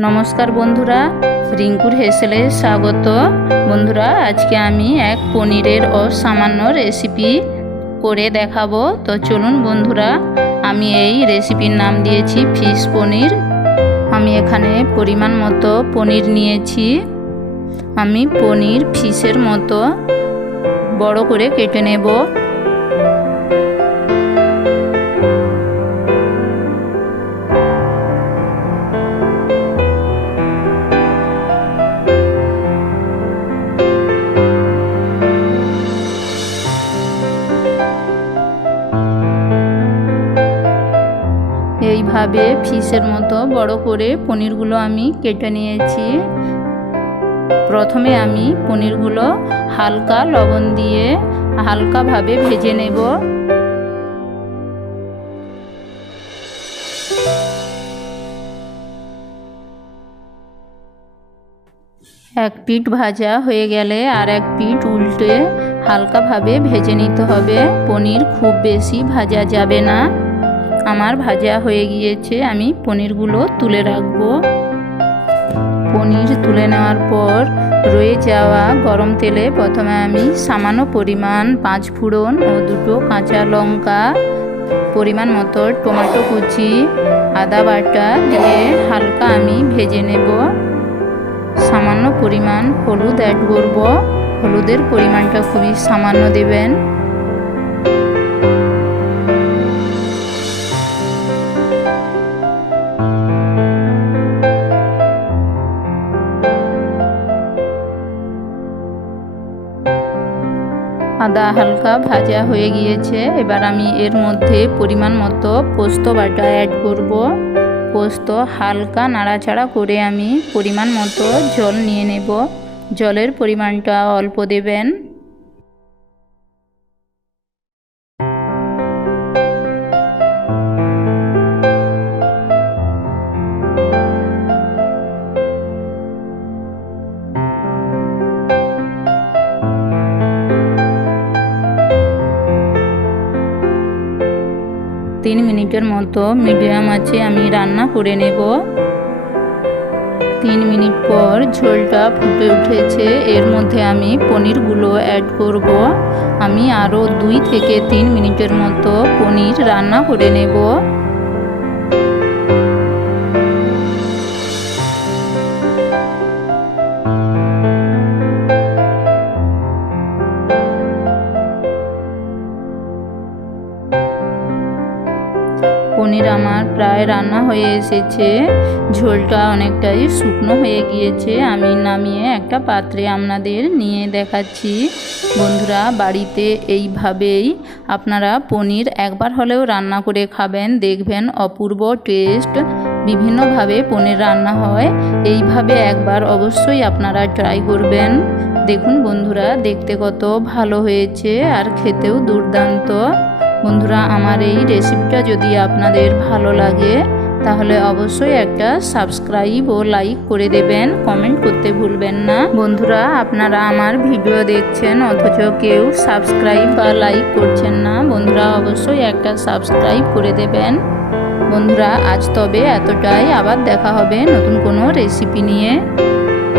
নমস্কার বন্ধুরা, রিঙ্কুর হেসেলে স্বাগত। বন্ধুরা, আজকে আমি এক পনিরের অসামান্য রেসিপি করে দেখাবো। তো চলুন বন্ধুরা, আমি এই রেসিপির নাম দিয়েছি ফিশ পনির। আমি এখানে পরিমাণ মতো পনির নিয়েছি। আমি পনির ফিশের মতো বড় করে কেটে নেব। এইভাবে ফিশের মতো বড় করে পনিরগুলো আমি কেটে নিয়েছি। প্রথমে আমি পনিরগুলো হালকা লবণ দিয়ে হালকাভাবে ভেজে নেব। এক পিঠ ভাজা হয়ে গেলে আর এক পিঠ উল্টে হালকাভাবে ভেজে নিতে হবে। পনির খুব বেশি ভাজা যাবে না। আমার ভাজা হয়ে গিয়েছে, আমি পনিরগুলো তুলে রাখব। পনির তুলে নেওয়ার পর রয়ে যাওয়া গরম তেলে প্রথমে আমি সামান্য পরিমাণ পাঁচ ফোড়ন ও দুটো কাঁচা লঙ্কা পরিমাণ মতো টমেটো কুচি, আদা বাটা দিয়ে হালকা আমি ভেজে নেব। সামান্য পরিমাণ হলুদ অ্যাড করব। হলুদের পরিমাণটা খুবই সামান্য দেবেন। আদা হালকা ভাজা হয়ে গিয়েছে। এবার আমি এর মধ্যে পরিমাণ মতো পোস্ত বাটা অ্যাড করব। পোস্ত হালকা নাড়াচাড়া করে আমি পরিমাণ মতো জল নিয়ে নেব। জলের পরিমাণটা অল্প দেবেন। তিন মিনিটের মতো মিডিয়াম আছে, আমি রান্না করে নেব। তিন মিনিট পর ঝোলটা ফুটে উঠেছে, এর মধ্যে আমি পনিরগুলো অ্যাড করব। আমি আরও দুই থেকে তিন মিনিটের মতো পনির রান্না করে নেব। পনির আমার প্রায় রান্না হয়ে এসেছে। ঝোলটা অনেকটাই শুকনো হয়ে গিয়েছে। আমি নামিয়ে একটা পাত্রে আপনাদের নিয়ে দেখাচ্ছি। বন্ধুরা, বাড়িতে এইভাবেই আপনারা পনির একবার হলেও রান্না করে খাবেন। দেখবেন অপূর্ব টেস্ট। বিভিন্নভাবে পনির রান্না হয়। এইভাবে একবার অবশ্যই আপনারা ট্রাই করবেন। দেখুন বন্ধুরা, দেখতে কত ভালো হয়েছে আর খেতেও দুর্দান্ত। বন্ধুরা, আমার এই রেসিপিটা যদি আপনাদের ভালো লাগে, তাহলে অবশ্যই একটা সাবস্ক্রাইব ও লাইক করে দেবেন। কমেন্ট করতে ভুলবেন না। বন্ধুরা, আপনারা আমার ভিডিও দেখছেন, অথচ কেউ সাবস্ক্রাইব বা লাইক করছেন না, বন্ধুরা, অবশ্যই একটা সাবস্ক্রাইব করে দেবেন। বন্ধুরা, আজ তবে এতটাই। আবার দেখা হবে নতুন কোনো রেসিপি নিয়ে।